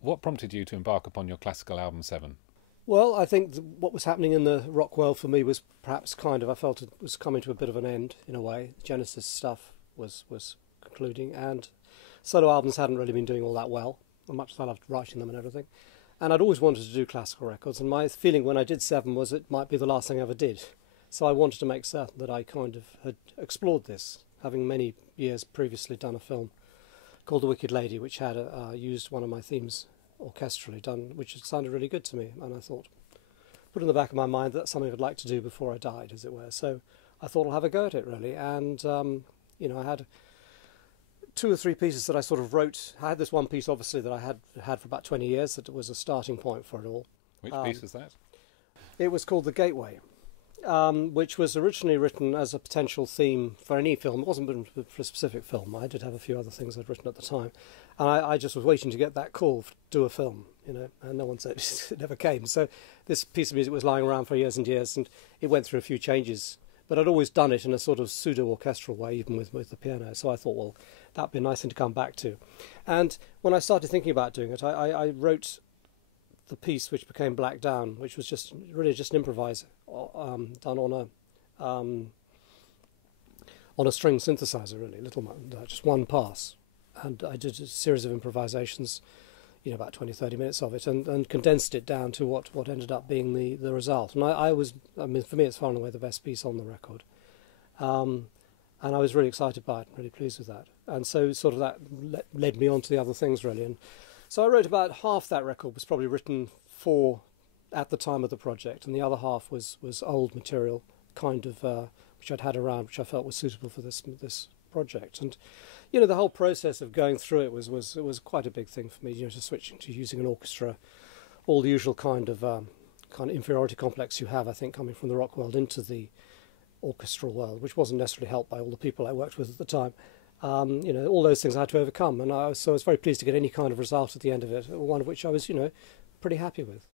What prompted you to embark upon your classical album Seven? Well, I think what was happening in the rock world for me was perhaps I felt it was coming to a bit of an end in a way. Genesis stuff was concluding, and solo albums hadn't really been doing all that well, as much as I loved writing them and everything. And I'd always wanted to do classical records, and my feeling when I did Seven was it might be the last thing I ever did. So I wanted to make certain that I kind of had explored this, having many years previously done a film called The Wicked Lady, which had used one of my themes orchestrally done, which sounded really good to me, and I thought, put in the back of my mind that's something I'd like to do before I died, as it were. So I thought I'll have a go at it, really. And I had two or three pieces that I sort of wrote. I had this one piece, obviously, that I had for about 20 years, that was a starting point for it all. Which piece was that? It was called The Gateway, which was originally written as a potential theme for any film. It wasn't written for a specific film. I did have a few other things I'd written at the time. And I just was waiting to get that call to do a film, and no one said it never came. So this piece of music was lying around for years and years, and it went through a few changes. But I'd always done it in a sort of pseudo-orchestral way, even with the piano. So I thought, well, that'd be a nice thing to come back to. And when I started thinking about doing it, I wrote the piece which became Black Down, which was just really just an improviser done on a string synthesizer, really, just one pass. And I did a series of improvisations, about 20, 30 minutes of it, and condensed it down to what ended up being the result. And for me, it's far and away the best piece on the record. And I was really excited by it, really pleased with that. And so sort of that led me on to the other things, really. And so I wrote about half that record was probably written at the time of the project, and the other half was old material, kind of, which I'd had around, which I felt was suitable for this project. And the whole process of going through it was quite a big thing for me. To switching to using an orchestra, all the usual kind of inferiority complex you have, I think, coming from the rock world into the orchestral world, which wasn't necessarily helped by all the people I worked with at the time. All those things I had to overcome, and I was very pleased to get any kind of result at the end of it, one of which I was, pretty happy with.